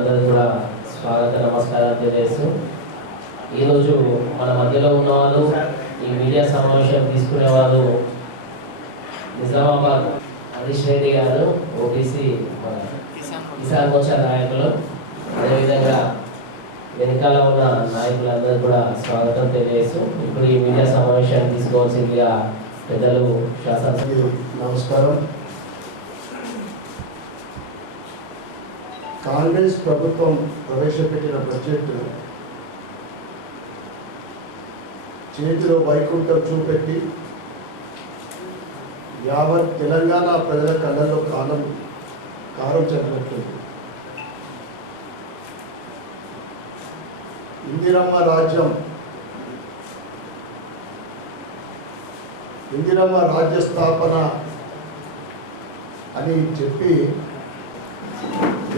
మిత్రులందరూ కూడా స్వాగత నమస్కారాలు తెలియజేస్తూ ఈరోజు మన మధ్యలో ఉన్నవాళ్ళు ఈ మీడియా సమావేశం తీసుకునే వాళ్ళు నిజామాబాద్ హరీష్ రెడ్డి గారు ఓబీసీ కిసాన్ మోర్చా నాయకులు, అదేవిధంగా వెనకాల ఉన్న నాయకులందరూ కూడా స్వాగతం తెలియజేస్తూ ఇప్పుడు ఈ మీడియా సమావేశాన్ని తీసుకోవాల్సిందిగా పెద్దలు శాసనసభ్యులు. నమస్కారం. కాంగ్రెస్ ప్రభుత్వం ప్రవేశపెట్టిన బడ్జెట్ చేతిలో వైకుంఠం చూపెట్టి యావత్ తెలంగాణ ప్రజల కళ్ళలో కారం చదివినట్టుంది. ఇందిరమ్మ రాజ్య స్థాపన అని చెప్పి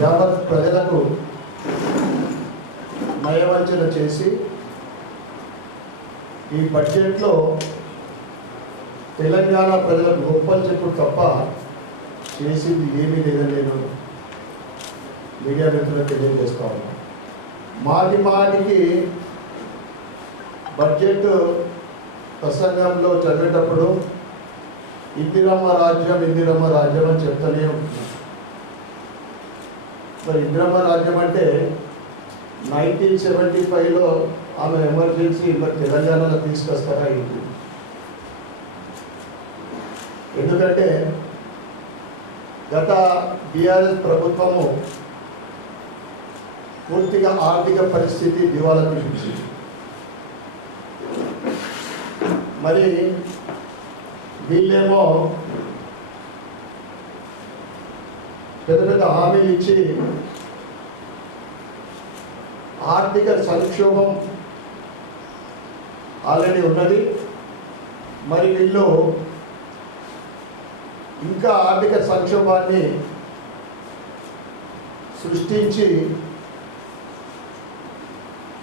యావత్ ప్రజలకు నయవంచన చేసి ఈ బడ్జెట్లో తెలంగాణ ప్రజలకు గొప్పలు చెప్పుడు తప్ప చేసింది ఏమీ లేదని నేను మీడియా మిత్రులకు తెలియజేస్తా ఉన్నాను. మాటికి బడ్జెట్ ప్రసంగంలో చదివేటప్పుడు ఇందిరమ్మ రాజ్యం అని చెప్తూనే ఉంటున్నాను. మరి ఇందిరమ్మ రాజ్యం అంటే 1975లో ఆమె ఎమర్జెన్సీ మరి తెలంగాణలో తీసుకొస్తారా ఇది? ఎందుకంటే గత బీఆర్ఎస్ ప్రభుత్వము పూర్తిగా ఆర్థిక పరిస్థితి దివాలా తీసింది. మరి వీళ్ళేమో పెద్ద హామీలు ఇచ్చి ఆర్థిక సంక్షోభం ఆల్రెడీ ఉన్నది. మరి వీళ్ళు ఇంకా ఆర్థిక సంక్షోభాన్ని సృష్టించి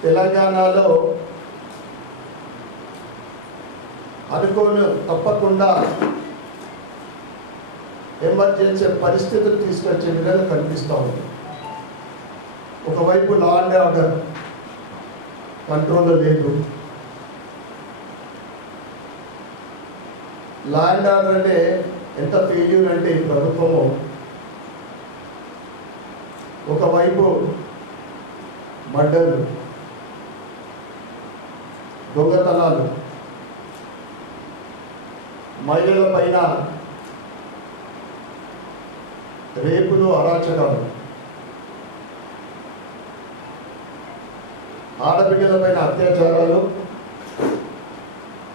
తెలంగాణలో తప్పకుండా ఎమర్జెన్సీ పరిస్థితులు తీసుకొచ్చే విధంగా కనిపిస్తూ ఉంది. ఒకవైపు లా అండ్ ఆర్డర్ కంట్రోల్లో లేదు. లా అండ్ ఆర్డర్ అంటే ఎంత ఫెయిల్యూర్ అంటే ఈ ప్రభుత్వము ఒకవైపు మర్డర్లు, దొంగతనాలు, మహిళల పైన రేపులు, అరాచకాలు, ఆడబిడ్డల పైన అత్యాచారాలు,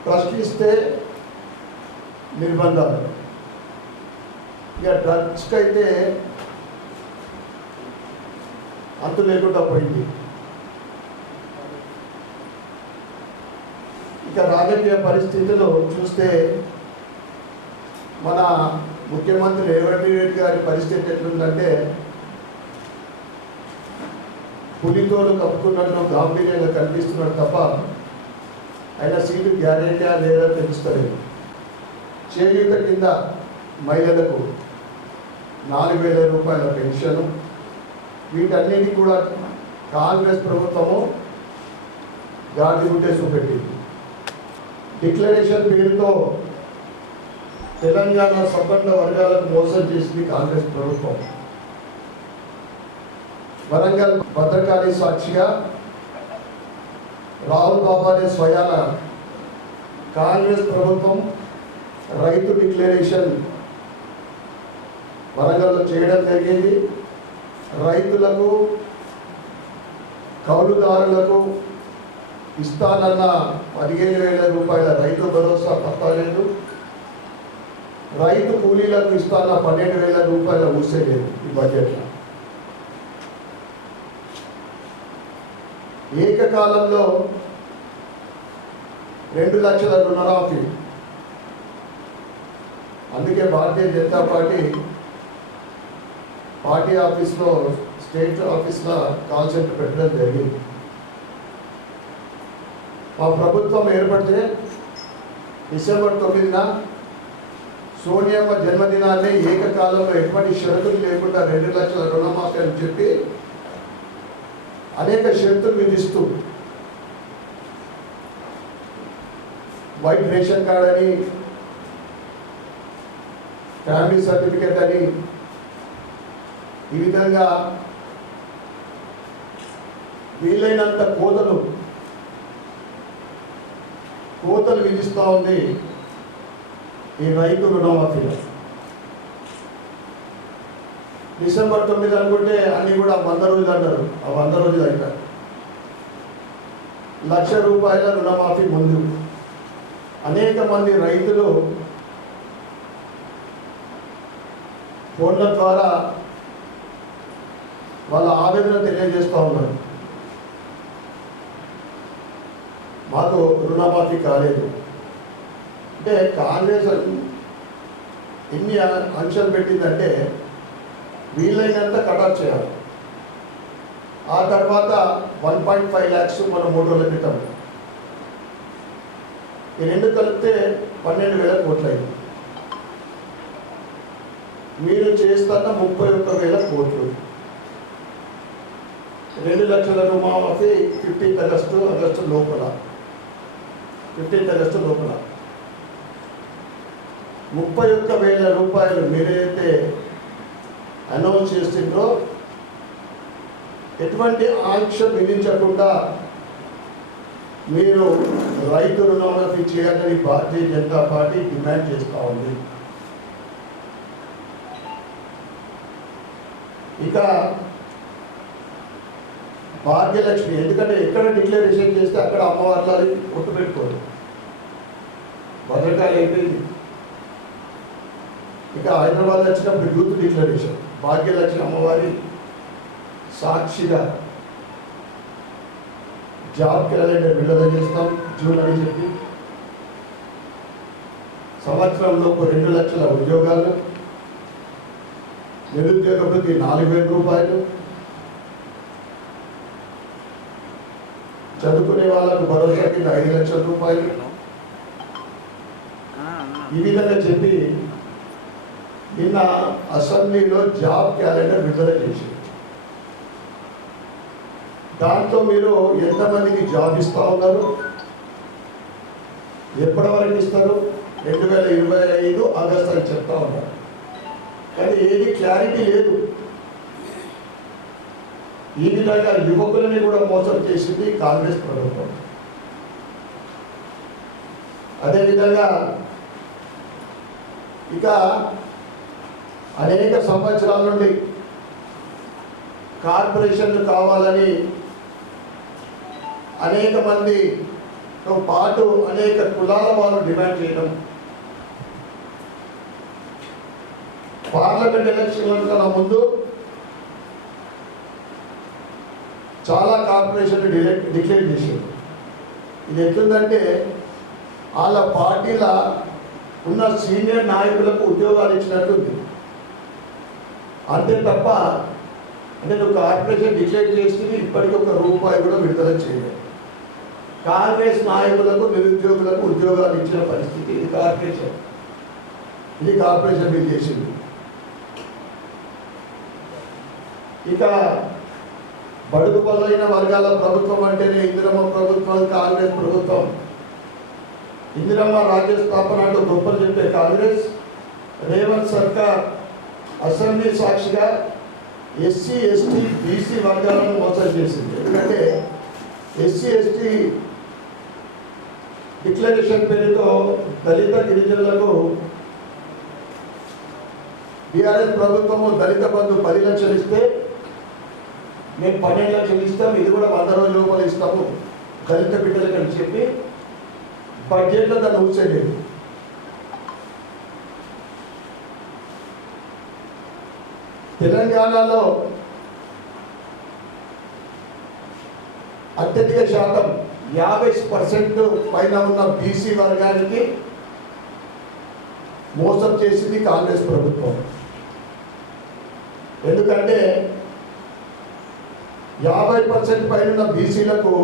ప్రశ్నిస్తే నిర్బంధాలు. ఇక డ్రగ్స్కి అయితే అంతు లేకుండా పోయింది. ఇక రాజకీయ పరిస్థితులు చూస్తే మన ముఖ్యమంత్రి రేవంత్ రెడ్డి గారి పరిస్థితి ఎట్లుందంటే పులితోలు కప్పుకున్నట్లు గాంభీర్యంగా కనిపిస్తున్నట్టు తప్ప ఆయన సీటు గ్యారెంటీ లేదా తెలుస్తలేదు. చేయూత కింద మహిళలకు 4,000 రూపాయల పెన్షను, వీటన్నిటి కూడా కాంగ్రెస్ ప్రభుత్వము గాడి గుట్టే చూపెట్టింది. డిక్లరేషన్ పేరుతో తెలంగాణ సంపన్న వర్గాలకు మోసం చేసింది కాంగ్రెస్ ప్రభుత్వం. వరంగల్ భద్రకాళి సాక్షిగా రాహుల్ బాబానే స్వయాన కాంగ్రెస్ ప్రభుత్వం రైతు డిక్లరేషన్ వరంగల్లో చేయడం జరిగింది. రైతులకు, కౌలుదారులకు ఇస్తానన్న 15,000 రూపాయల రైతు భరోసా పత్తా లేదు. రైతు కూలీలకు ఇస్తాన్న 12,000 రూపాయల ఊసే లేదు ఈ బడ్జెట్లో. ఏకకాలంలో 2 లక్షల రుణమాఫీ. అందుకే భారతీయ జనతా పార్టీ ఆఫీస్లో, స్టేట్ ఆఫీస్లో కాల్ సెంటర్ పెట్టడం జరిగింది. మా ప్రభుత్వం ఏర్పడితే డిసెంబర్ 9న సోనియమ్మ జన్మదినాన్ని ఏకకాలంలో ఎటువంటి షరతులు లేకుండా 2 లక్షల రుణమాఫీ అని చెప్పి అనేక షరతులు విధిస్తూ వైట్ రేషన్ కార్డ్ అని, ఫ్యామిలీ సర్టిఫికెట్ అని, ఈ విధంగా వీలైనంత కోతలు విధిస్తూ ఉంది ఈ రైతు రుణమాఫీలో. డిసెంబర్ 9 అనుకుంటే అన్నీ కూడా 100 రోజులు అన్నారు. ఆ 100 రోజులు అయిపోయారు. ₹1,00,000 రుణమాఫీ ముందు అనేక మంది రైతులు ఫోన్ల ద్వారా వాళ్ళ ఆవేదన తెలియజేస్తూ ఉన్నారు. మాకు రుణమాఫీ కాలేదు అంటే కాంగ్రెస్ ఎన్ని ఆంక్షలు పెట్టిందంటే వీలైనంత కటాఫ్ చేయాలి. ఆ తర్వాత 1.5 lakhs మనం 3 రోజుల క్రితం ఈ రెండు కలిపితే 12,000 కోట్లు అయింది. మీరు చేస్తున్న 31,000 కోట్లు. 2 లక్షల రుణమాఫీ 15th ఆగస్టు లోపల 31,000 రూపాయలు మీరైతే అనౌన్స్ చేసిండ్రో ఎటువంటి ఆంక్ష విధించకుండా మీరు రైతు రుణమాఫీ చేయాలని భారతీయ జనతా పార్టీ డిమాండ్ చేస్తూ ఉంది. ఇక భాగ్యలక్ష్మి, ఎందుకంటే ఎక్కడ డిక్లరేషన్ చేస్తే అక్కడ అమ్మవార్లు అది ఒట్టు పెట్టుకోరు, భద్రకాళి అయిపోయింది. ఇక హైదరాబాద్ వచ్చినప్పుడు యూత్ డిక్లరేషన్, భాగ్యలక్ష్మి అమ్మవారి సాక్షిగా జాబ్ క్యాలెండర్ విడుదల చేస్తాం జూన్ అని చెప్పి, సంవత్సరంలో 2 లక్షల ఉద్యోగాలు, నిరుద్యోగ వృత్తి 4,000 రూపాయలు, చదువుకునే వాళ్ళకు భరోసా కింద 5 లక్షల రూపాయలు, ఈ విధంగా చెప్పి నిన్న అసెంబ్లీలో జాబ్ క్యాలెండర్ విడుదల చేసింది. దాంట్లో మీరు ఎంతమందికి జాబ్ ఇస్తూ ఉన్నారు, ఎప్పటి వరకు ఇస్తారు, 2025 ఆగస్టు అని చెప్తా ఉన్నారు. కానీ ఏది క్లారిటీ లేదు. ఈ విధంగా యువకులని కూడా మోసం చేసింది కాంగ్రెస్ ప్రభుత్వం. అదేవిధంగా ఇక అనేక సంవత్సరాల నుండి కార్పొరేషన్లు కావాలని అనేక మందితో పాటు అనేక కులాల వాళ్ళు డిమాండ్ చేయడం, పార్లమెంట్ ఎలక్షన్ల కన్నా ముందు చాలా కార్పొరేషన్లు డిక్లేర్ చేశారు. ఇది ఎట్లుందంటే వాళ్ళ పార్టీల ఉన్న సీనియర్ నాయకులకు ఉద్యోగాలు ఇచ్చినట్టుంది. అంతే తప్ప అంటే నువ్వు కార్పొరేషన్ డిక్లేర్ చేస్తే ఇప్పటికీ ₹1 కూడా విడుదల చేయలేదు. కాంగ్రెస్ నాయకులకు నిరుద్యోగులకు ఉద్యోగాలు ఇచ్చిన పరిస్థితి. ఇది కార్పొరేషన్ మీరు చేసింది. ఇక బడుగు బలైన వర్గాల ప్రభుత్వం అంటేనే ఇందిరమ్మ ప్రభుత్వం, కాంగ్రెస్ ప్రభుత్వం. ఇందిరమ్మ రాజ్య స్థాపన అంటూ గొప్పలు చెప్పే కాంగ్రెస్, రేవంత్ సర్కార్ అసెంబ్లీ సాక్షిగా ఎస్సీ, ఎస్టీ, బీసీ వర్గాలను మోసం చేసింది. ఎందుకంటే ఎస్సీ, ఎస్టీ డిక్లరేషన్ పేరుతో దళిత గిరిజనులకు బీఆర్ఎస్ ప్రభుత్వము దళిత బంధు 10 లక్షలు ఇస్తే మేము 12 లక్షలు ఇస్తాం, ఇది కూడా 100 రోజుల లోపల ఇస్తాము దళిత బిడ్డలకు అని చెప్పి బడ్జెట్లో దాన్ని ఊసేయలేదు. తెలంగాణలో అత్యధిక శాతం 50% పైన ఉన్న బీసీ వర్గానికి మోసం చేసింది కాంగ్రెస్ ప్రభుత్వం. ఎందుకంటే 50% పైన ఉన్న బీసీలకు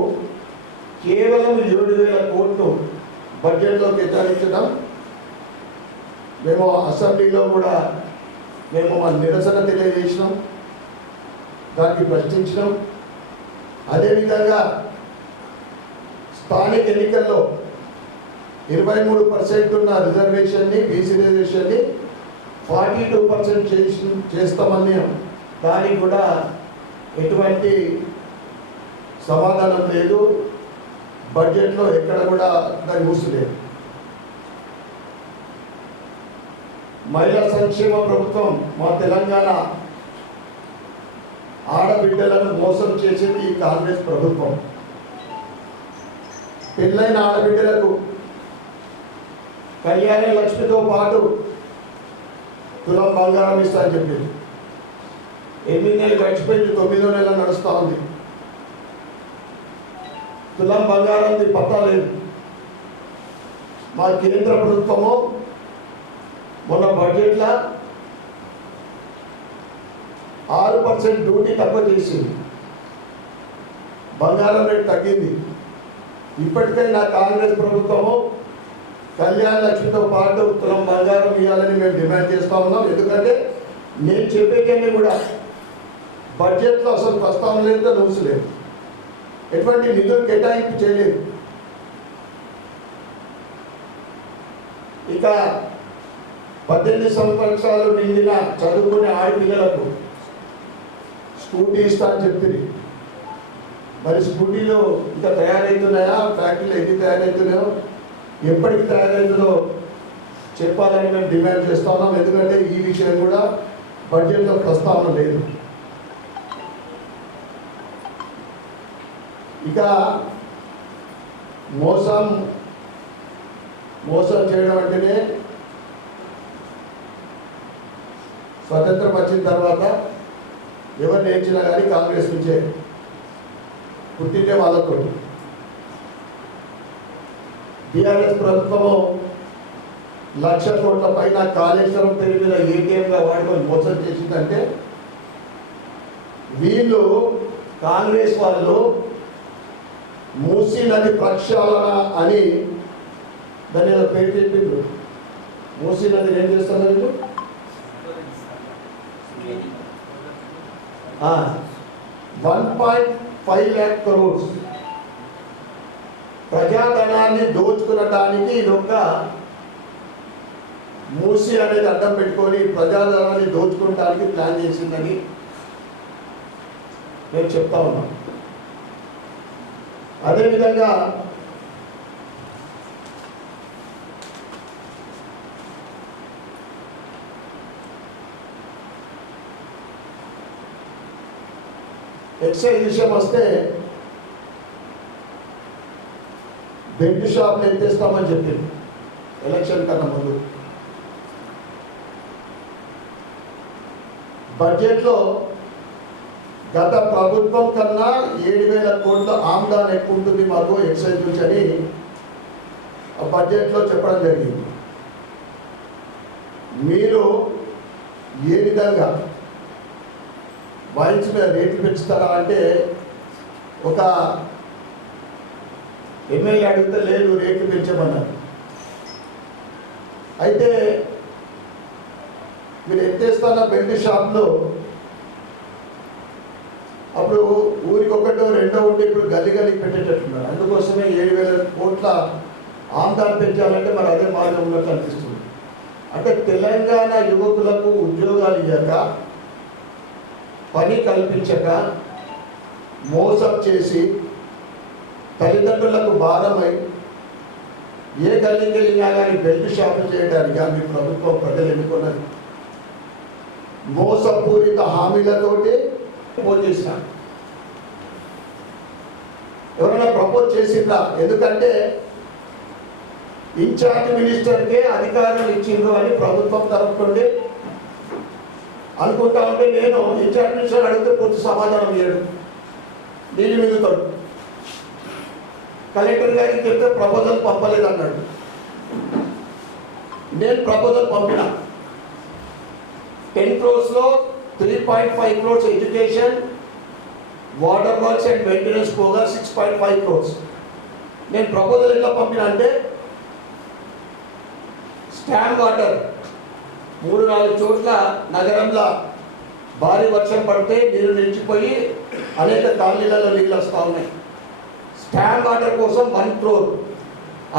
కేవలం 7,000 కోట్లు బడ్జెట్లో కేటాయించడం. మేము అసెంబ్లీలో కూడా మా నిరసన తెలియజేసినాం, దానికి ప్రశ్నించినాం. అదేవిధంగా స్థానిక ఎన్నికల్లో 23% ఉన్న రిజర్వేషన్ని, బీసీ రిజర్వేషన్ని 42% చేస్తామని దానికి కూడా ఎటువంటి సమాధానం లేదు. బడ్జెట్లో ఎక్కడ కూడా దాని ఊసలేదు. మహిళా సంక్షేమ ప్రభుత్వం మా తెలంగాణ ఆడబిడ్డలను మోసం చేసేది ఈ కాంగ్రెస్ ప్రభుత్వం. పెళ్ళైన ఆడబిడ్డలకు కళ్యాణ లక్ష్మితో పాటు తులం బంగారం ఇస్తా అని చెప్పింది. 8 నెలలు గడిచిపోయింది, 9వ నెల నడుస్తూ ఉంది. తులం బంగారంది పత్తా లేదు. మా కేంద్ర ప్రభుత్వము మొన్న బడ్జెట్లో 6% డ్యూటీ తక్కువ చేసింది, బంగారం రేటు తగ్గింది. ఇప్పటికైనా కాంగ్రెస్ ప్రభుత్వము కళ్యాణ లక్ష్మితో పాటు తులం బంగారం ఇవ్వాలని మేము డిమాండ్ చేస్తూ ఉన్నాం. ఎందుకంటే నేను చెప్పేకన్నీ కూడా బడ్జెట్లో అసలు ప్రస్తావన లేదు, న్యూస్ లేదు, ఎటువంటి నిధులు కేటాయింపు చేయలేదు. ఇక 18 సంవత్సరాలు నిండిన చదువుకునే ఆడపిల్లలకు స్కూటీ ఇస్తా అని చెప్తుంది. మరి స్కూటీలు ఇంకా తయారవుతున్నాయా, ఫ్యాక్టరీలో ఎన్ని తయారవుతున్నాయో, ఎప్పటికి తయారవుతుందో చెప్పాలని మేము డిమాండ్ చేస్తా ఉన్నాం. ఎందుకంటే ఈ విషయం కూడా బడ్జెట్లో ప్రస్తావన లేదు. ఇక మోసం చేయడం అంటేనే స్వతంత్రం వచ్చిన తర్వాత ఎవరు నేర్చినా కానీ కాంగ్రెస్ నుంచే పుట్టింటే వాళ్ళతో. టీఆర్ఎస్ ప్రభుత్వము 1,00,000 కోట్ల పైన కాళేశ్వరం పేరు మీద ఏటీఎంగా వాడుకొని మోసం చేసిందంటే వీళ్ళు కాంగ్రెస్ వాళ్ళు మూసీ నది ప్రక్షాళన అని దాని పేరు చెప్పిండ్రు. మూసీ నది ఏం చేస్తారు వీళ్ళు? 1.5 lakh crores ప్రజాధనాన్ని దోచుకునడానికి ఇదొక మూసీ అనేది అడ్డం పెట్టుకొని ప్రజాధనాన్ని దోచుకోవడానికి ప్లాన్ చేసిందని నేను చెప్తా ఉన్నాను. అదేవిధంగా ఎక్సైజ్ విషయం వస్తే బెల్ట్ షాప్లు ఎత్తేస్తామని చెప్పింది ఎలక్షన్ కన్నా ముందు. బడ్జెట్లో గత ప్రభుత్వం కన్నా 7,000 కోట్ల ఆమ్దాన్ ఎక్కువ ఉంటుంది మాకు ఎక్సైజ్ నుంచి అని బడ్జెట్లో చెప్పడం జరిగింది. మీరు ఏ విధంగా వైన్స్ మీద రేట్లు పెంచుతారా అంటే ఒక ఎమ్మెల్యే అడిగితే లేదు రేట్లు పెంచమన్నారు. అయితే మీరు ఎత్తేస్తాన బెల్ట్ షాప్లో అప్పుడు ఊరికి ఒకటో రెండో ఉంటే ఇప్పుడు గల్లి గల్లికి పెట్టేటట్టున్నారు. అందుకోసమే 7,000 కోట్ల ఆమ్దాన్ పెంచాలంటే మరి అదే మార్గం ఉన్నట్టు అనిపిస్తుంది. అంటే తెలంగాణ యువకులకు ఉద్యోగాలు ఇవ్వక, పని కల్పించక, మోసం చేసి తల్లిదండ్రులకు భారమై ఏ గల్లీకి వెళ్ళినా కానీ బెల్ట్ షాపులు చేయడానికి మీ ప్రభుత్వం ప్రజలు ఎన్నుకున్నది. మోసపూరిత హామీలతోటి ప్రపోజ్ చేసిన ఎవరైనా ప్రపోజ్ చేసిందా? ఎందుకంటే ఇన్ఛార్జ్ మినిస్టర్కే అధికారులు ఇచ్చిండ్రు అని ప్రభుత్వం తరఫు నుండి అనుకుంటా ఉంటే నేను ఇన్ఛార్జ్ మినిస్టర్ అడిగితే పూర్తి సమాధానం ఇయ్యడు, దీని మిగుతాడు. కలెక్టర్ గారికి చెప్తే ప్రపోజల్ పంపలేదు అన్నాడు. నేను ప్రపోజల్ పంపిన 10 crores 3.5 crores education, water works and maintenance పోగా 6.5 crores. నేను ప్రపోజల్ ఎట్లా పంపిన అంటే స్టామ్ వాటర్ 3-4 చోట్ల నగరంలో భారీ వర్షం పడితే నీరు నిలిచిపోయి అనేక కాలనీలలో నీళ్ళు వస్తూ ఉన్నాయి. స్టాండ్ వాటర్ కోసం 1 crore,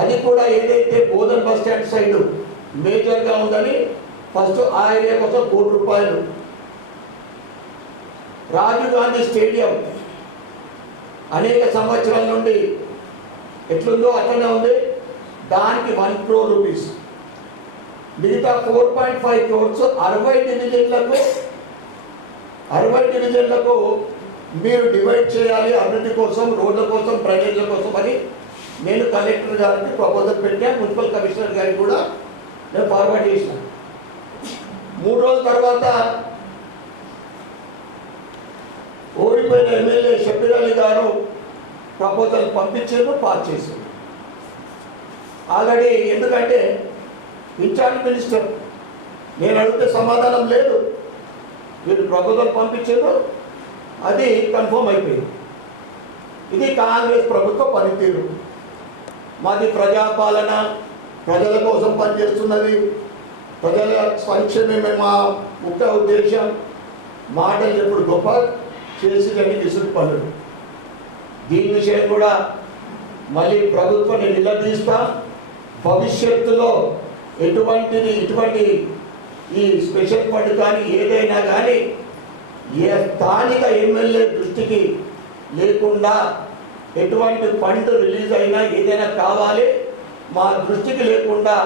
అది కూడా ఏదైతే బోధన్ బస్ స్టాండ్ సైడ్ మేజర్గా ఉందని ఫస్ట్ ఆ ఏరియా కోసం 1 కోటి రూపాయలు. రాజీవ్ గాంధీ స్టేడియం అనేక సంవత్సరాల నుండి ఎట్లుందో అట్లనే ఉంది, దానికి 1 crore రూపీస్. మిగతా 4.5 crores 60 డివిజన్లకు మీరు డివైడ్ చేయాలి అభివృద్ధి కోసం, రోడ్ల కోసం, డ్రైనేజ్ల కోసం అని నేను కలెక్టర్ గారికి ప్రపోజల్ పెట్టాను. మున్సిపల్ కమిషనర్ గారికి కూడా నేను ఫార్వర్డ్ చేసిన. 3 రోజుల తర్వాత ఓడిపోయిన ఎమ్మెల్యే షబీర్ అలీ గారు ప్రపోజల్ పంపించారు, పాస్ చేశారు ఆల్రెడీ. ఎందుకంటే ఇన్ఛార్జ్ మినిస్టర్, నేను అడిగితే సమాధానం లేదు, మీరు ప్రపోజల్ పంపించారు, అది కన్ఫర్మ్ అయిపోయింది. ఇది కాంగ్రెస్ ప్రభుత్వ పనితీరు. మాది ప్రజాపాలన, ప్రజల కోసం పనిచేస్తున్నది, ప్రజల సంక్షేమమే మా ముఖ్య ఉద్దేశం. మాటలు ఎప్పుడు గొప్ప, చేసి విసురు పనులు. దీని విషయం కూడా మళ్ళీ ప్రభుత్వాన్ని నిలదీస్తా. భవిష్యత్తులో ఇటువంటి ఈ స్పెషల్ ఫండ్ కానీ ఏదైనా కానీ స్థానిక ఎమ్మెల్యే దృష్టికి లేకుండా, ఎటువంటి ఫండ్ రిలీజ్ అయినా ఏదైనా కావాలి మా దృష్టికి లేకుండా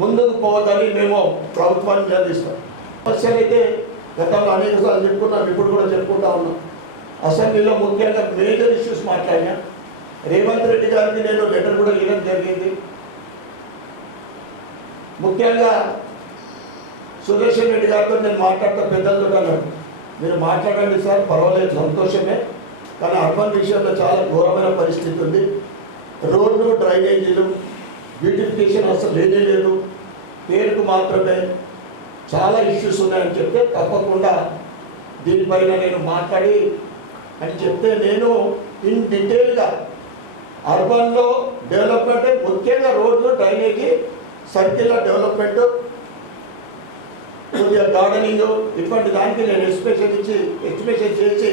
ముందుకు పోవద్దని మేము ప్రభుత్వాన్ని నిలదీస్తాం. సమస్యలు అయితే గతంలో అనేక సార్లు చెప్పుకున్నాం, ఇప్పుడు కూడా చెప్పుకుంటా ఉన్నాం. అసెంబ్లీలో ముఖ్యంగా మేజర్ ఇష్యూస్ మాట్లాడినా. రేవంత్ రెడ్డి గారికి నేను లెటర్ కూడా ఇవ్వడం జరిగింది. ముఖ్యంగా సుదర్శన్ రెడ్డి గారితో నేను మాట్లాడతా, పెద్దలతో అన్నాడు, మీరు మాట్లాడండి సార్, పర్వాలేదు, సంతోషమే, కానీ అర్బన్ విషయంలో చాలా ఘోరమైన పరిస్థితి ఉంది. రోడ్లు, డ్రైనేజీలు, బ్యూటిఫికేషన్ అసలు లేనే లేదు, పేరుకు మాత్రమే, చాలా ఇష్యూస్ ఉన్నాయని చెప్తే తప్పకుండా దీనిపైన నేను మాట్లాడి అని చెప్తే, నేను ఇన్ డీటెయిల్గా అర్బన్లో డెవలప్మెంట్, ముఖ్యంగా రోడ్లు, డ్రైనేజీ, సర్కిల్ డెవలప్మెంట్, కొద్దిగా గార్డెనింగ్, ఇటువంటి దానికి నేను ఎస్టిమేషన్ చేసి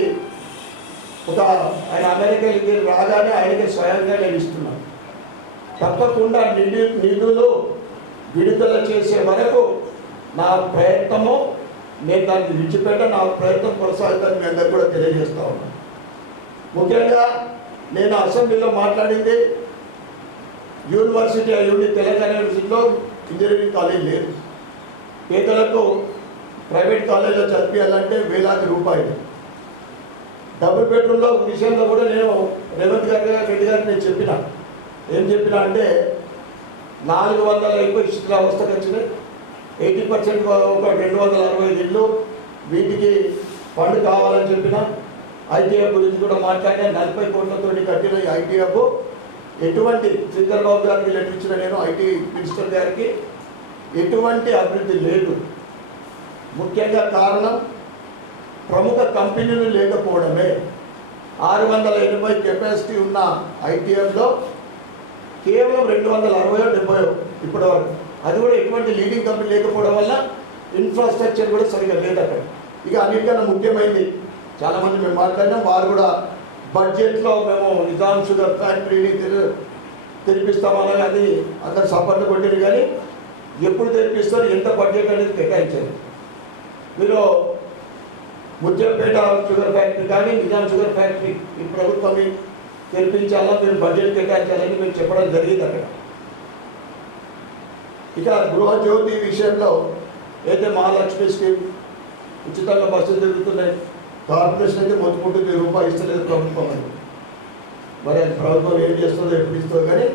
ఆయన అమెరికాకి రాగానే ఆయనకి స్వయంగా నేను ఇస్తున్నాను. తప్పకుండా నిధులు విడుదల చేసే వరకు నా ప్రయత్నము, నేను దాన్ని విడిచిపెట్ట, నా ప్రయత్నం కొనసాగుతాను. మీ అందరు కూడా తెలియజేస్తా ఉన్నాను. ముఖ్యంగా నేను అసెంబ్లీలో మాట్లాడింది, యూనివర్సిటీ తెలంగాణ యూనివర్సిటీలో ఇంజనీరింగ్ కాలేజ్ లేదు. పేదలకు ప్రైవేట్ కాలేజీలో చదివించాలంటే వేలాది రూపాయలు. డబుల్ బెడ్రూమ్లో విషయంలో కూడా నేను రేవంత్ రెడ్డి గారికి నేను చెప్పిన, ఏం చెప్పినా అంటే 400 ఎక్కువ శిథిలావస్థకు వచ్చినాయి, 80% ఒక 265 ఇళ్ళు, వీటికి ఫండ్ కావాలని చెప్పిన. ఐటీఎఫ్ గురించి కూడా మాట్లాడినా, 40 కోట్లతో కట్టిన ఈ ఐటీఎఫ్ ఎటువంటి శ్రీధర్ బాబు గారికి లెటర్ ఇచ్చిన నేను ఐటీ మినిస్టర్ గారికి, ఎటువంటి అభివృద్ధి లేదు. ముఖ్యంగా కారణం ప్రముఖ కంపెనీలు లేకపోవడమే. 680 కెపాసిటీ ఉన్న ఐటీఎంలో కేవలం 260-70 ఇప్పటివరకు, అది కూడా ఎటువంటి లీడింగ్ కంపెనీ లేకపోవడం వల్ల ఇన్ఫ్రాస్ట్రక్చర్ కూడా సరిగా లేదు అక్కడ. ఇక అన్నిటికన్నా ముఖ్యమైనది, చాలామంది మేము మాట్లాడినాం, వారు కూడా బడ్జెట్లో మేము నిజాం షుగర్ ఫ్యాక్టరీని తెరిపిస్తామని అది అందరు సపోర్ట్ కొట్టారు, కానీ ఎప్పుడు తెరిపిస్తారు, ఎంత బడ్జెట్ అనేది కేటాయించారు. మీరు ముత్యంపేట షుగర్ ఫ్యాక్టరీ కానీ నిజాం షుగర్ ఫ్యాక్టరీ ఈ ప్రభుత్వాన్ని తెరిపించాలా, మీరు బడ్జెట్ కేటాయించాలని మేము చెప్పడం జరిగింది అక్కడ. ఇక గృహజ్యోతి విషయంలో అయితే మహాలక్ష్మి స్కీమ్, ఉచితంగా బస్సులు తిరుగుతున్నాయి, కార్పొరేషన్ అయితే మొత్తుకుంటుంది, రూపాయి ఇస్తలేదు ప్రభుత్వం అని. మరి అది ప్రభుత్వం ఏం చేస్తుందో, ఎప్పుడు ఇస్తుందో, కానీ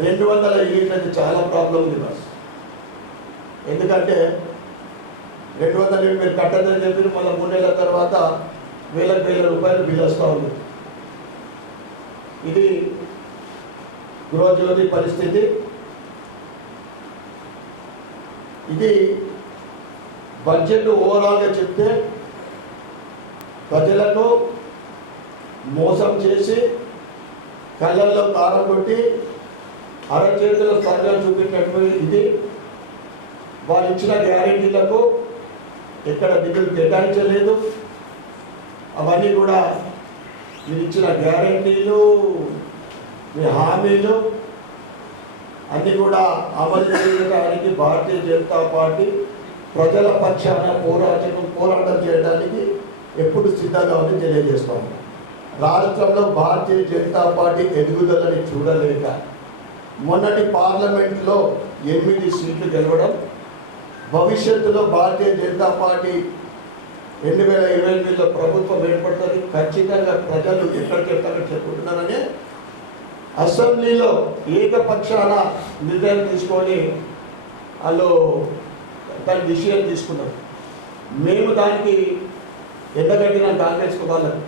200 యూనిట్లు అయితే చాలా ప్రాబ్లం ఉంది బస్. ఎందుకంటే 200 యూనిట్ మీరు కట్టదని చెప్పి మళ్ళీ 3 నెలల తర్వాత వేల రూపాయలు బిల్ వస్తూ ఉంది. ఇది గృహజ్యోతి పరిస్థితి. ఇది బడ్జెట్ ఓవరాల్గా చెప్తే ప్రజలకు మోసం చేసి, కళ్ళల్లో కారం కొట్టి, అరచేతుల స్వర్గం చూపించినటువంటి ఇది. వాళ్ళు ఇచ్చిన గ్యారెంటీలకు ఎక్కడ నిధులు కేటాయించలేదు. అవన్నీ కూడా మీరు ఇచ్చిన గ్యారంటీలు, మీ హామీలు అన్నీ కూడా అమలు చేయడానికి భారతీయ జనతా పార్టీ ప్రజల పక్షాన పోరాటం చేయడానికి ఎప్పుడు సిద్ధంగా ఉండి తెలియజేస్తాము. రాష్ట్రంలో భారతీయ జనతా పార్టీ ఎదుగుదలని చూడలేక మొన్నటి పార్లమెంట్లో 8 సీట్లు గెలవడం, భవిష్యత్తులో భారతీయ జనతా పార్టీ 2028లో ప్రభుత్వం ఏర్పడుతుంది, ఖచ్చితంగా ప్రజలు ఎక్కడికెక్కడ చెప్పుకుంటున్నారని అసెంబ్లీలో ఏకపక్షాన నిర్ణయం తీసుకొని వాళ్ళు దాని డిసిషన్ తీసుకున్నారు. మేము దానికి ఎండగట్టిన కాంగ్రెస్కు వాళ్ళకు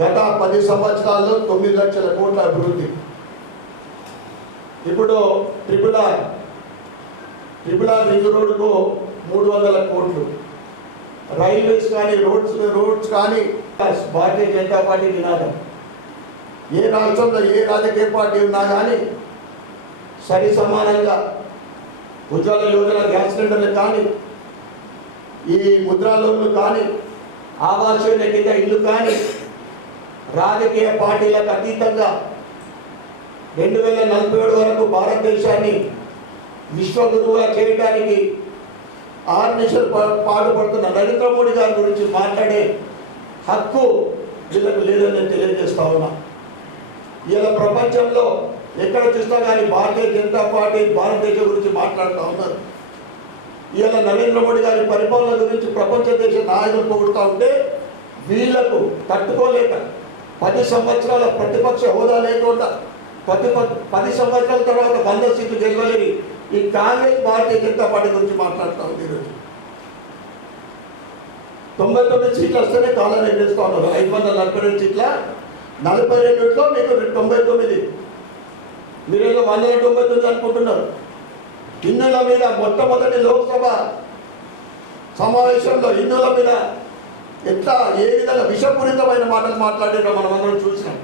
గత 10 సంవత్సరాల్లో 9 లక్షల కోట్ల అభివృద్ధి. ఇప్పుడు ట్రిపుల్ ఆర్ రింగ్ రోడ్డుకు 300 కోట్లు, రైల్వేస్ కానీ రోడ్స్ కానీ భారతీయ జనతా పార్టీ నినాదం. ఏ రాష్ట్రంలో ఏ రాజకీయ పార్టీ ఉన్నా కానీ సరి సమానంగా ఉజ్వల యోజన గ్యాస్ సిలిండర్లు కానీ, ఈ ముద్రా లోన్లు కానీ, ఆవాస్ యోజన కింద ఇల్లు కానీ, రాజకీయ పార్టీలకు అతీతంగా 2047 వరకు భారతదేశాన్ని విశ్వగురువుగా చేయడానికి ఆర్నిషలు పాటుపడుతున్న నరేంద్ర మోడీ గారి గురించి మాట్లాడే హక్కు వీళ్ళకు లేదని నేను తెలియజేస్తా ఉన్నా. ఇలా ప్రపంచంలో ఎక్కడ చూస్తా కానీ భారతీయ జనతా పార్టీ భారతదేశం గురించి మాట్లాడుతూ ఉన్నారు. ఇలా నరేంద్ర మోడీ గారి పరిపాలన గురించి ప్రపంచ దేశ నాయకులు పొగుడుతూ ఉంటే వీళ్లకు తట్టుకోలేక 10 సంవత్సరాల ప్రతిపక్ష హోదా లేకుండా 10 సంవత్సరాల తర్వాత 100 సీట్లు గెలవలేని ఈ కాంగ్రెస్ భారతీయ జనతా పార్టీ గురించి మాట్లాడుతూ ఉంది. ఈరోజు 99 సీట్లు వస్తేనే కాలం నిర్ణయిస్తూ ఉన్నారు. 542 సీట్ల 42లో మీకు 99, మీరేదో 199 అనుకుంటున్నారు. హిందువుల మీద మొట్టమొదటి లోక్సభ సమావేశంలో హిందువుల మీద ఎట్లా ఏ విధంగా విషపూరితమైన మాటలు మాట్లాడారో మనం అందరం చూసినాం.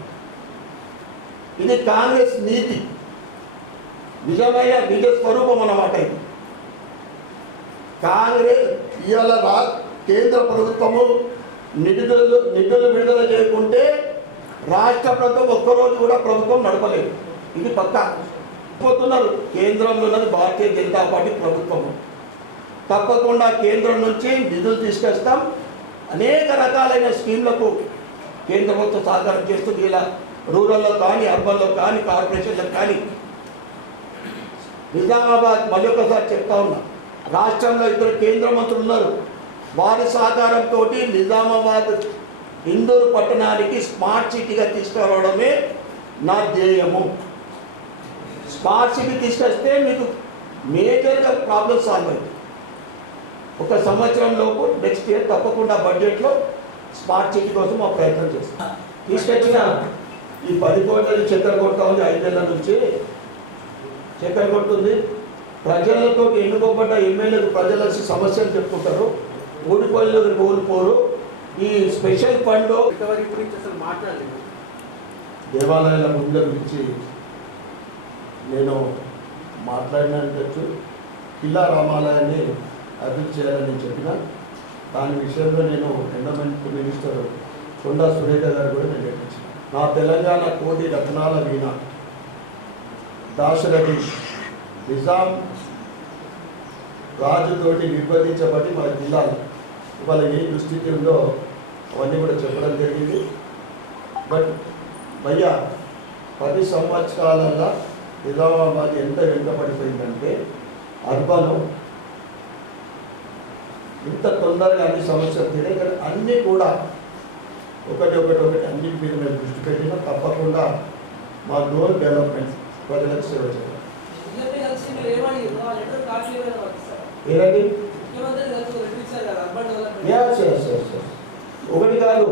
ఇది కాంగ్రెస్ నీతి, నిజమైన నిజ స్వరూపం అన్నమాట. ఇది కాంగ్రెస్ ఇవాళ కేంద్ర ప్రభుత్వము నిధులు విడుదల చేయకుంటే రాష్ట్ర ప్రభుత్వం ఒక్కరోజు కూడా ప్రభుత్వం నడపలేదు. ఇది పక్కా పోతున్నారు. కేంద్రంలో ఉన్నది భారతీయ జనతా పార్టీ ప్రభుత్వము. తప్పకుండా కేంద్రం నుంచి నిధులు తీసుకొస్తాం. అనేక రకాలైన స్కీమ్లకు కేంద్ర ప్రభుత్వం సహకారం చేస్తుంది. ఇలా రూరల్లో కానీ, అర్బన్లో కానీ, కార్పొరేషన్లో కానీ. నిజామాబాద్ మళ్ళీ ఒకసారి చెప్తా ఉన్నా, రాష్ట్రంలో 2 కేంద్ర మంత్రులు ఉన్నారు. వారి సహకారంతో నిజామాబాద్ ఇందూరు పట్టణానికి స్మార్ట్ సిటీగా తీసుకురావడమే నా ధ్యేయము. స్మార్ట్ సిటీ తీసుకొస్తే మీకు మేజర్గా ప్రాబ్లమ్ సాల్వ్ అవుతుంది. 1 సంవత్సరం లోపు నెక్స్ట్ ఇయర్ తప్పకుండా బడ్జెట్లో స్మార్ట్ సిటీ కోసం మా ప్రయత్నం చేస్తాం. తీసుకొచ్చిన ఈ 10 కోట్లని చక్కెర కొడతా ఉంది. 5 ఏళ్ళ నుంచి చక్కెర కొడుతుంది. ప్రజలతో ఎన్నుకోబడ్డ ఎమ్మెల్యేలు ప్రజల సమస్యలు చెప్పుకుంటారు, ఓడిపోయిన కోల్పోరు. ఈ స్పెషల్ ఫండ్ రికవరీ గురించి అసలు మాట్లాడలేదు. దేవాలయాల ముందు గురించి నేను మాట్లాడినట్టు కిల్లా రామాలయాన్ని అభివృద్ధి చేయాలని చెప్పిన దాని విషయంలో నేను ఎండోమెంట్ మినిస్టర్ కొండా సురేఖ గారు కూడా నేను చెప్పించాను. నా తెలంగాణ కోటి రత్నాల వీణ దాశరథి నిజాం రాజుతోటి నిర్బంధించబడి మన జిల్లాలో ఇవాళ ఏ దుస్థితి ఉందో అవన్నీ కూడా చెప్పడం జరిగింది. బట్ భయ్యా 10 సంవత్సరాలలో నిజామాబాద్ ఎంత వెనుకబడిపోయిందంటే అర్బను ఇంత తొందరగా అన్ని సమస్యలు తీరే కానీ అన్నీ కూడా ఒకటి అన్నిటి మీద మేము దృష్టి పెట్టినా తప్పకుండా మా గోల్ డెవలప్మెంట్ ప్రజలకు సేవ చేయాలి. ఏదండి ఒకటి కాదు,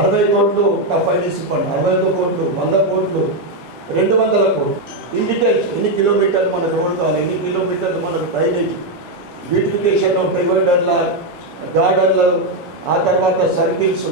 60 కోట్లు ఫైనాన్స్ ఫండ్, 61 కోట్లు, 100 కోట్లు, 200 కోట్లు. ఇన్ డీటెయిల్స్ ఎన్ని కిలోమీటర్లు మనకు రోడ్ కావాలి, ఎన్ని కిలోమీటర్లు మనకు డ్రైనేజ్, బ్యూటిఫికేషన్, డివైడర్ల, గార్డెన్లు, ఆ తర్వాత సర్కిల్స్,